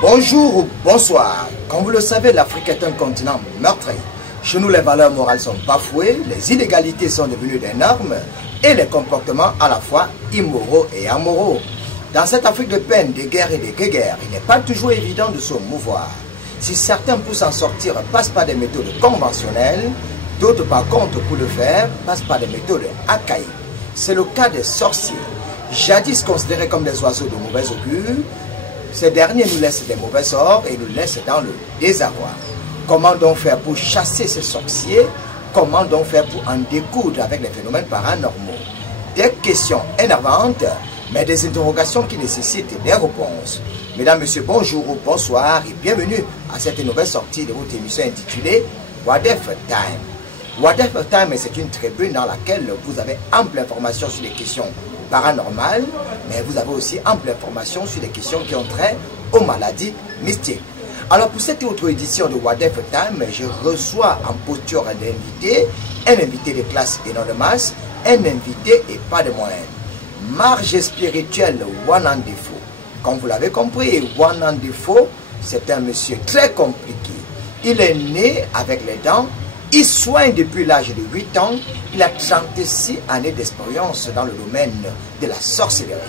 Bonjour ou bonsoir. Comme vous le savez, l'Afrique est un continent meurtri. Chez nous, les valeurs morales sont bafouées, les inégalités sont devenues des normes et les comportements à la fois immoraux et amoraux. Dans cette Afrique de peine, de guerre et de guéguerre, il n'est pas toujours évident de se mouvoir. Si certains pour s'en sortir passent par des méthodes conventionnelles, d'autres par contre pour le faire passent par des méthodes archaïques. C'est le cas des sorciers. Jadis considérés comme des oiseaux de mauvais augure, ces derniers nous laissent des mauvais sorts et nous laissent dans le désarroi. Comment donc faire pour chasser ces sorciers? Comment donc faire pour en découdre avec les phénomènes paranormaux? Des questions énervantes, mais des interrogations qui nécessitent des réponses. Mesdames, Messieurs, bonjour ou bonsoir et bienvenue à cette nouvelle sortie de votre émission intitulée What If Time. What If Time, c'est une tribune dans laquelle vous avez ample information sur les questions paranormales, mais vous avez aussi ample information sur les questions qui ont trait aux maladies mystiques. Alors pour cette autre édition de What If Time, je reçois en posture d'invité, un invité de classe et non de masse, un invité et pas de moyenne. Marge spirituelle Wanan Defo. Comme vous l'avez compris, Wanan Defo, c'est un monsieur très compliqué. Il est né avec les dents, il soigne depuis l'âge de 8 ans, il a 36 années d'expérience dans le domaine de la sorcellerie.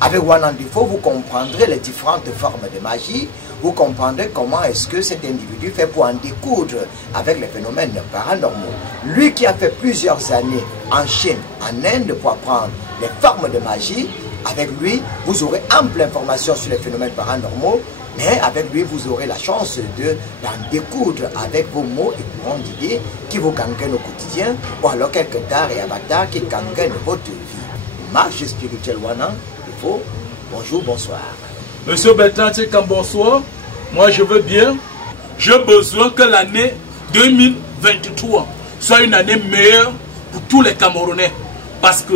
Avec Wanan Defo, vous comprendrez les différentes formes de magie, vous comprendrez comment est-ce que cet individu fait pour en découdre avec les phénomènes paranormaux. Lui qui a fait plusieurs années en Chine, en Inde pour apprendre les formes de magie, avec lui, vous aurez ample information sur les phénomènes paranormaux, mais avec lui, vous aurez la chance d'en découdre avec vos mots et courants d'idées qui vous gangrènent au quotidien, ou alors quelques dards et avatars qui gangrènent votre vie. Marche spirituelle Wanan Defo, bonjour, bonsoir. Monsieur Bertrand Tchekam, bonsoir. Moi, je veux bien. J'ai besoin que l'année 2023 soit une année meilleure pour tous les Camerounais. Parce que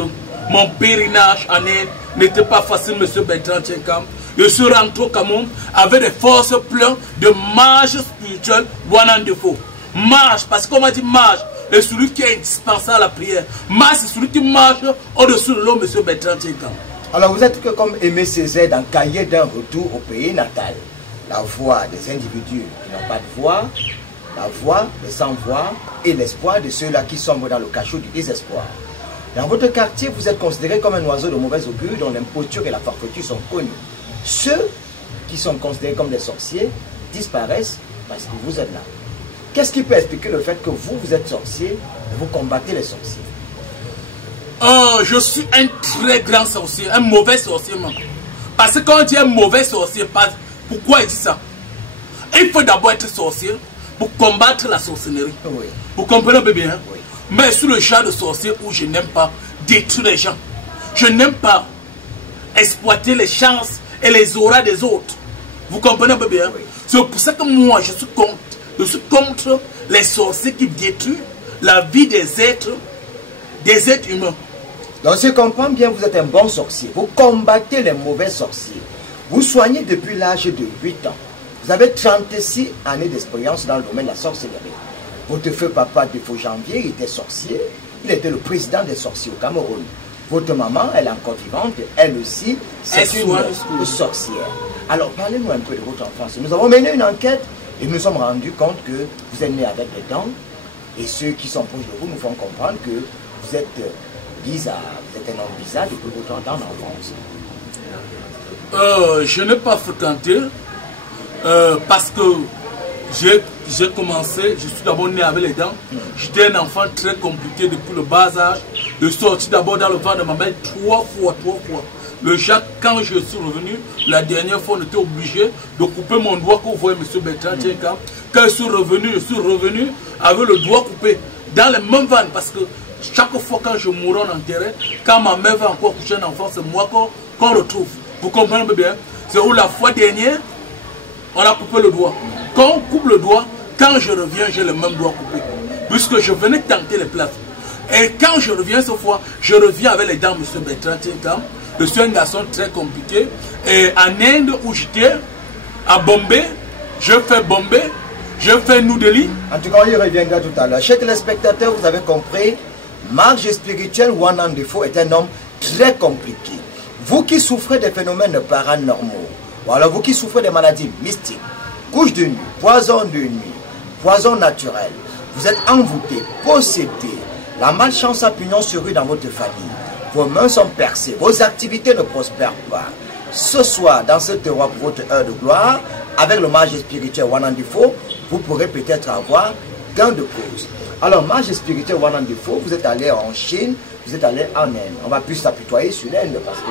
mon pèlerinage en Inde n'était pas facile, monsieur Bertrand Tchekam. Je suis rentré au Cameroun avec des forces pleines de marge spirituelle Wanan Defo. Marche, parce qu'on m'a dit marche, est celui qui est indispensable à la prière. Marche, c'est celui qui marche au-dessus de l'eau, monsieur Bertrand Tchekam. Alors vous êtes que comme Aimé Césaire dans Cahiers d'un retour au pays natal. La voix des individus qui n'ont pas de voix, la voix des sans-voix et l'espoir de ceux-là qui sombrent dans le cachot du désespoir. Dans votre quartier, vous êtes considéré comme un oiseau de mauvais augure dont l'imposture et la forfaiture sont connus. Ceux qui sont considérés comme des sorciers disparaissent parce que vous êtes là. Qu'est-ce qui peut expliquer le fait que vous êtes sorcier et vous combattez les sorciers? Je suis un très grand sorcier, un mauvais sorcier. Parce que quand on dit un mauvais sorcier, pourquoi il dit ça? Il faut d'abord être sorcier pour combattre la sorcellerie. Oui. Vous comprenez bien? Oui. Mais sur le genre de sorcier où je n'aime pas détruire les gens. Je n'aime pas exploiter les chances et les auras des autres. Vous comprenez bien? Oui. C'est pour ça que moi, je suis contre les sorciers qui détruisent la vie des êtres humains. Donc si je comprends bien, vous êtes un bon sorcier. Vous combattez les mauvais sorciers. Vous soignez depuis l'âge de 8 ans. Vous avez 36 années d'expérience dans le domaine de la sorcellerie. Votre feu papa Defo Janvier était sorcier. Il était le président des sorciers au Cameroun. Votre maman, elle est encore vivante. Elle aussi, c'est une sorcière. Alors parlez-nous un peu de votre enfance. Nous avons mené une enquête et nous nous sommes rendus compte que vous êtes né avec des dents. Et ceux qui sont proches de vous nous font comprendre que vous êtes bizarre, vous êtes un homme bizarre depuis votre temps d'enfance. Je n'ai pas fréquenté parce que j'ai commencé, je suis d'abord né avec les dents. J'étais un enfant très compliqué depuis le bas âge. Je suis sorti d'abord dans le ventre de ma mère 3 fois. Le Jacques, quand je suis revenu, la dernière fois, on était obligé de couper mon doigt, que vous voyez, M. Bertrand Tchekam. Quand je suis revenu avec le doigt coupé dans les mêmes vannes parce que chaque fois quand je mourrai en enterré, quand ma mère va encore coucher un enfant, c'est moi qu'on retrouve. Vous comprenez bien? C'est où la fois dernière, on a coupé le doigt. Quand on coupe le doigt, quand je reviens, j'ai le même doigt coupé. Puisque je venais tenter les places. Et quand je reviens cette fois, je reviens avec les dents, M. Bertrand Tchekam. Je suis un garçon très compliqué. Et en Inde où j'étais, à Bombay, je fais Bombay, je fais New Delhi. En tout cas, on y reviendra tout à l'heure. Chers téléspectateurs, vous avez compris, marge spirituelle Wanan Defo est un homme très compliqué. Vous qui souffrez des phénomènes paranormaux, Ou alors vous qui souffrez des maladies mystiques, couche de nuit, poison naturel, vous êtes envoûté, possédé, la malchance a pignon sur rue dans votre famille, vos mains sont percées, vos activités ne prospèrent pas. Ce soir, dans ce terroir pour votre heure de gloire, avec le mage spirituel Wanandifo, vous pourrez peut-être avoir gain de cause. Alors, mage spirituel Wanandifo, vous êtes allé en Chine, vous êtes allé en Inde. On va plus s'apitoyer sur l'Inde parce que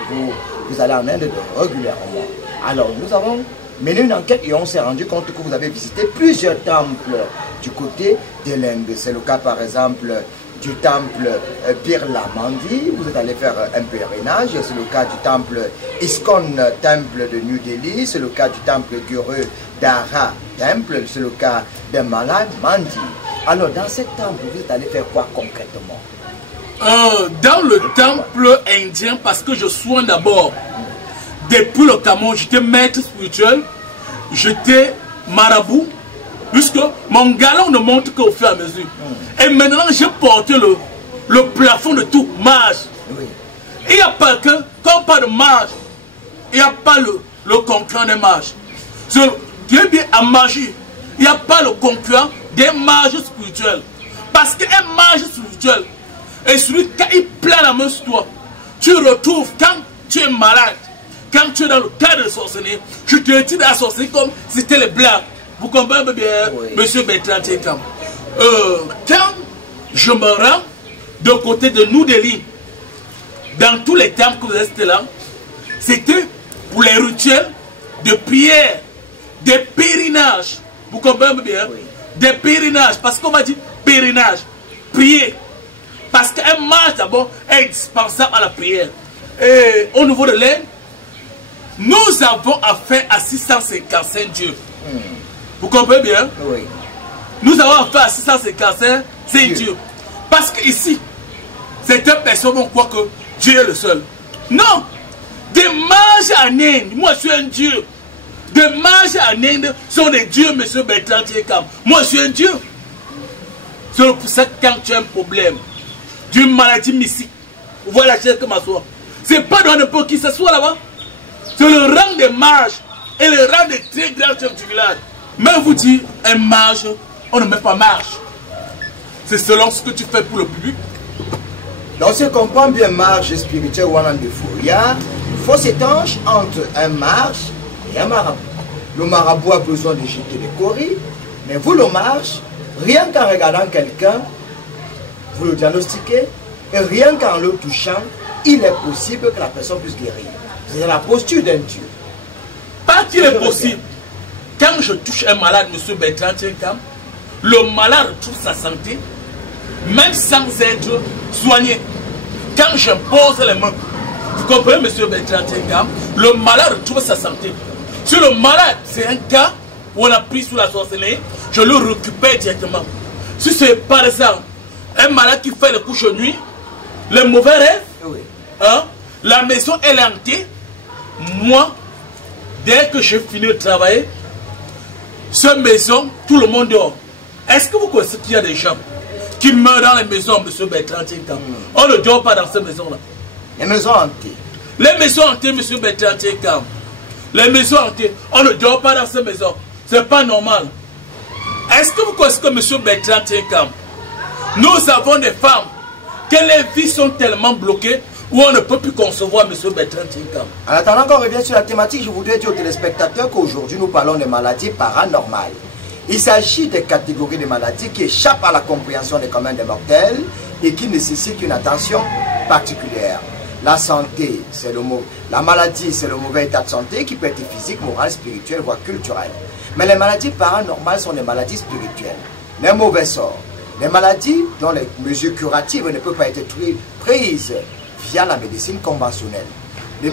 vous allez en Inde régulièrement. Alors, nous avons mené une enquête et on s'est rendu compte que vous avez visité plusieurs temples du côté de l'Inde. C'est le cas, par exemple, du temple Birla Mandi. Vous êtes allé faire un pèlerinage. C'est le cas du temple Iskon, temple de New Delhi. C'est le cas du temple Guru Dara temple. C'est le cas de Malad Mandi. Alors, dans ce temple, vous êtes allé faire quoi concrètement? Dans le temple indien, parce que je soigne d'abord, depuis le Cameroun, j'étais maître spirituel, j'étais marabout, puisque mon galon ne monte qu'au fur et à mesure. Et maintenant, j'ai porté le plafond de tout, mage. Oui. Il n'y a pas que, quand on parle de mage, il n'y a pas le concurrent des mages. Tu es bien en magie, il n'y a pas le concurrent des mages spirituels. Parce qu'un mage spirituel est celui qui plaît la main sur toi. Tu retrouves quand tu es malade, quand tu es dans le cadre de sorcellerie, je te dis de la sorcellerie comme si c'était les blagues. Vous comprenez bien, oui. Monsieur Bertrand Tchekam. Quand je me rends de côté de New Delhi, dans tous les temples que vous êtes là, c'était pour les rituels de prière, des pèlerinages. Vous comprenez bien? Oui. Des pèlerinages, parce qu'on m'a dit pèlerinage, prier. Parce qu'un mage d'abord est indispensable à la prière. Et au niveau de l'Inde, nous avons affaire à 655 dieux. Vous comprenez bien? Oui. Nous avons affaire à 655 dieux. Parce qu'ici, certaines personnes vont croire que Dieu est le seul. Non! Des mages en Inde, moi je suis un dieu. Des mages en Inde sont des dieux, monsieur Bertrand Tchekam. Moi je suis un dieu. C'est pour ça que quand tu as un problème d'une maladie mystique, voilà la chaise que m'assoit. C'est pas dans n'importe qui s'assoit là-bas. C'est le rang des mages et le rang des très grands chefs du village. Mais vous dites, un mage, on ne met pas mage. C'est selon ce que tu fais pour le public. Donc, si on comprend bien mage spirituel Wanandifo, il y a une fausse étanche entre un mage et un marabout. Le marabout a besoin de jeter des coris, mais vous, le mage, rien qu'en regardant quelqu'un, vous le diagnostiquez, et rien qu'en le touchant, il est possible que la personne puisse guérir. C'est la posture d'un Dieu. Pas qu'il est possible. Quand je touche un malade, monsieur Bertrand Tchekam, le malade retrouve sa santé, même sans être soigné. Quand j'impose les mains, vous comprenez, monsieur Bertrand Tchekam, le malade retrouve sa santé. Si le malade, c'est un cas où on a pris sous la sorcellerie, je le récupère directement. Si c'est par exemple un malade qui fait les couches de nuit, les mauvais rêves, oui. Hein, la maison est hantée, moi, dès que j'ai fini de travailler, cette maison, tout le monde dort. Est-ce que vous connaissez qu'il y a des gens qui meurent dans les maisons, monsieur Bertrand Tchekam? On ne dort pas dans ces maisons-là. Les maisons hantées. Les maisons hantées, monsieur Bertrand Tchekam. Les maisons hantées, on ne dort pas dans ces maisons. C'est pas normal. Est-ce que vous connaissez que monsieur Bertrand Tchekam? Nous avons des femmes que les vies sont tellement bloquées où on ne peut plus concevoir monsieur Bertrand Tchekam. En attendant qu'on revienne sur la thématique, je voudrais dire aux téléspectateurs qu'aujourd'hui nous parlons des maladies paranormales. Il s'agit des catégories de maladies qui échappent à la compréhension des communs des mortels et qui nécessitent une attention particulière. La santé, c'est le mot. La maladie, c'est le mauvais état de santé qui peut être physique, moral, spirituel, voire culturel. Mais les maladies paranormales sont des maladies spirituelles. Les mauvais sorts. Les maladies dont les mesures curatives ne peuvent pas être prises via la médecine conventionnelle. Les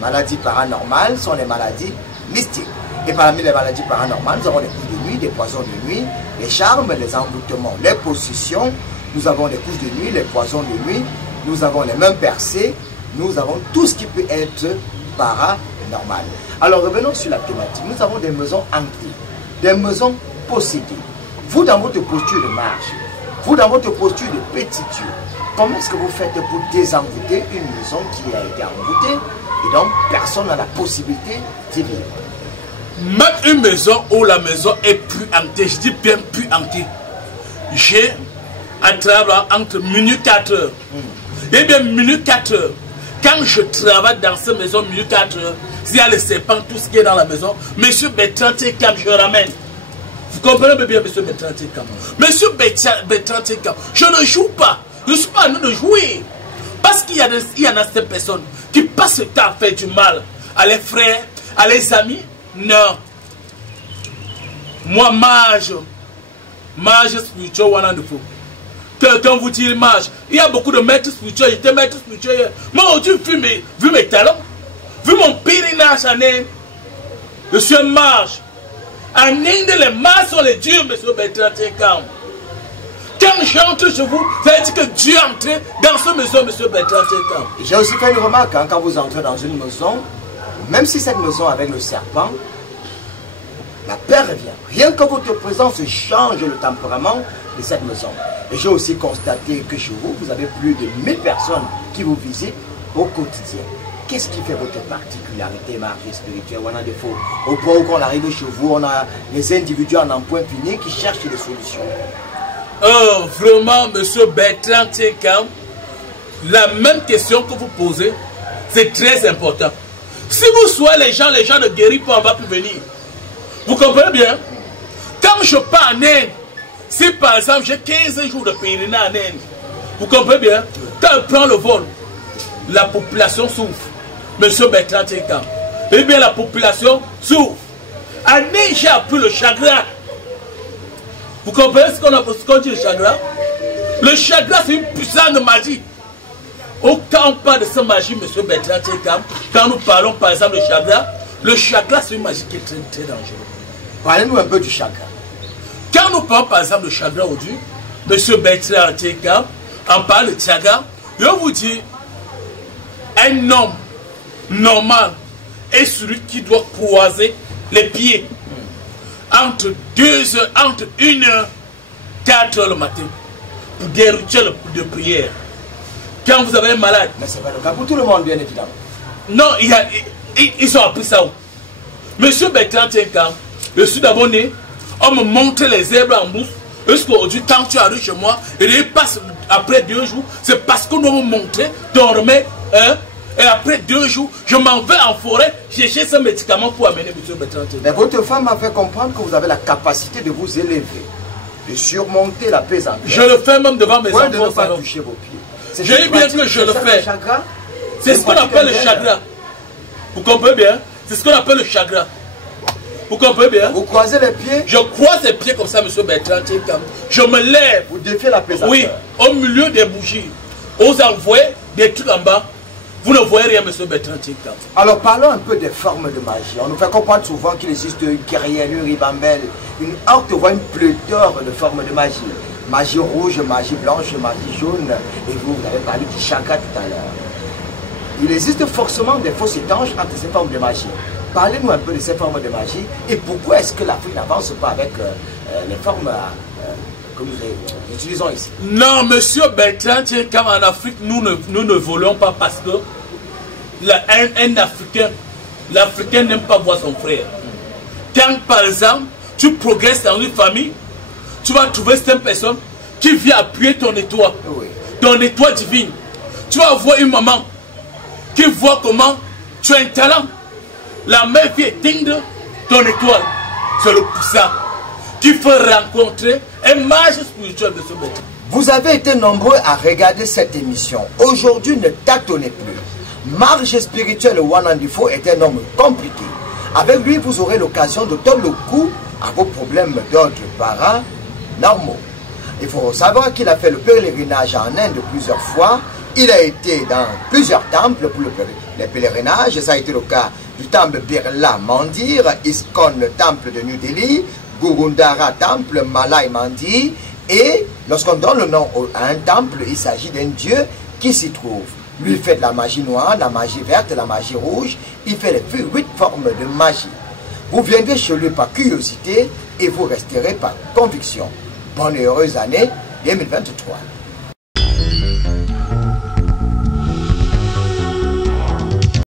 maladies paranormales sont les maladies mystiques. Et parmi les maladies paranormales, nous avons les coups de nuit, des poisons de nuit, les charmes, les envoûtements, les possessions. Nous avons les couches de nuit, les poisons de nuit. Nous avons les mains percées. Nous avons tout ce qui peut être paranormal. Alors revenons sur la thématique. Nous avons des maisons hantées, des maisons possédées. Vous, dans votre posture de marche, vous, dans votre posture de petit Dieu, comment est-ce que vous faites pour désenvoûter une maison qui a été envoûtée? Et donc, personne n'a la possibilité d'y vivre. Même une maison où la maison est plus hantée, je dis bien plus hantée. J'ai un travail entre minuit 4 heures. Et bien, minuit 4 heures. Quand je travaille dans cette maison, minuit 4 heures, s'il y a les serpents, tout ce qui est dans la maison, monsieur Bertrand Tekam, je ramène. Vous comprenez bien, monsieur Bertrand Tekam. Monsieur Bertrand Tekam, je ne joue pas. Je ne suis pas en train de jouer. Parce qu'il y en a ces personnes qui passent le temps à faire du mal à les frères, à les amis. Non. Moi, mage spirituel, one de fou. Quelqu'un vous dit mage. Il y a beaucoup de maîtres spirituels. J'étais maître spirituel. Moi, aujourd'hui, vu mes talents, vu mon pèlerinage en Inde, je suis un mage. En Inde, les mages sont les dieux, monsieur Bertrand Tekam. Quand j'entre chez vous, ça veut dire que Dieu est entré dans cette maison, monsieur Bertrand Tekam. J'ai aussi fait une remarque, hein, quand vous entrez dans une maison, même si cette maison avec le serpent, la paix revient. Rien que votre présence change le tempérament de cette maison. Et j'ai aussi constaté que chez vous, vous avez plus de 1000 personnes qui vous visitent au quotidien. Qu'est-ce qui fait votre particularité, marché spirituel? On a des faux. Au point où on arrive chez vous, on a les individus en emploi fini qui cherchent des solutions. Oh, vraiment, monsieur Bertrand Tekam, la même question que vous posez, c'est très important. Si vous soyez les gens ne guérissent pas, on ne va plus venir. Vous comprenez bien? Quand je pars en Inde, si par exemple j'ai 15 jours de pèlerinage en Inde, vous comprenez bien? Quand je prends le vol, la population souffre. Monsieur Bertrand Tekam. Eh bien, la population souffre. En Inde, j'ai appris le chagrin. Vous comprenez ce qu'on dit, le chagrin? Le chagrin, c'est une puissance de magie. Quand on parle de cette magie, monsieur Bertrand Tekam, quand nous parlons par exemple de chagrin, le chagrin, c'est une magie qui est très, très dangereuse. Parlez-nous un peu du chagrin. Quand nous parlons par exemple de chagrin aujourd'hui, monsieur Bertrand Tekam, on parle de chagrin, je vous dis, un homme normal est celui qui doit croiser les pieds entre 2 heures, entre 1 heure, 4 heures le matin pour des rituels de prière. Quand vous avez un malade. Mais ce n'est pas le cas pour tout le monde, bien évidemment. Non, ils ont appris ça où? Monsieur Bertrand Tekam, je suis d'abord né, on me montre les herbes en bouche. Jusqu'aujourd'hui, quand tu arrives chez moi, et il passe après 2 jours, c'est parce qu'on doit me montrer, dormir, hein, et après 2 jours, je m'en vais en forêt chercher ce médicament pour amener monsieur Bertrand Tekam. Mais votre femme m'a fait comprendre que vous avez la capacité de vous élever, de surmonter la pesanteur. Je le fais même devant mes enfants. De ne pas toucher vos pieds. Je dis bien que je le fais. C'est ce qu'on appelle le chagrin. Vous comprenez bien? C'est ce qu'on appelle le chagrin. Vous comprenez bien? Vous croisez les pieds? Je croise les pieds comme ça, monsieur Bertrand Tekam. Je me lève. Vous défiez la pesanteur? Oui, au milieu des bougies. Vous envoyez des trucs en bas. Vous ne voyez rien, monsieur Bertrand Tekam. Alors parlons un peu des formes de magie. On nous fait comprendre souvent qu'il existe une guerrière, une ribambelle, une orte, voit une pléthore de formes de magie. Magie rouge, magie blanche, magie jaune. Et vous avez parlé du chakra tout à l'heure. Il existe forcément des fausses étanches entre ces formes de magie. Parlez-nous un peu de ces formes de magie et pourquoi est-ce que l'Afrique n'avance pas avec les formes que nous utilisons ici? Non, monsieur Bertrand Tekam, en Afrique, nous ne volons pas parce que un Africain, l'Africain n'aime pas voir son frère. Quand par exemple, tu progresses dans une famille, tu vas trouver cette personne qui vient appuyer ton étoile, ton étoile divine. Tu vas voir une maman qui voit comment tu as un talent. La mère vient éteindre ton étoile. C'est le puissant qui fait rencontrer un mage spirituel de ce maître. Vous avez été nombreux à regarder cette émission. Aujourd'hui, ne tâtonnez plus. Marge spirituel Wanandifo est un homme compliqué. Avec lui, vous aurez l'occasion de donner le coup à vos problèmes d'ordre paranormaux. Il faut savoir qu'il a fait le pèlerinage en Inde plusieurs fois. Il a été dans plusieurs temples pour les pèlerinages. Ça a été le cas du temple Birla Mandir, ISKCON, le temple de New Delhi, Gurundara temple, Malay Mandir. Et lorsqu'on donne le nom à un temple, il s'agit d'un dieu qui s'y trouve. Lui fait de la magie noire, la magie verte, la magie rouge. Il fait les 8 formes de magie. Vous viendrez chez lui par curiosité et vous resterez par conviction. Bonne et heureuse année 2023.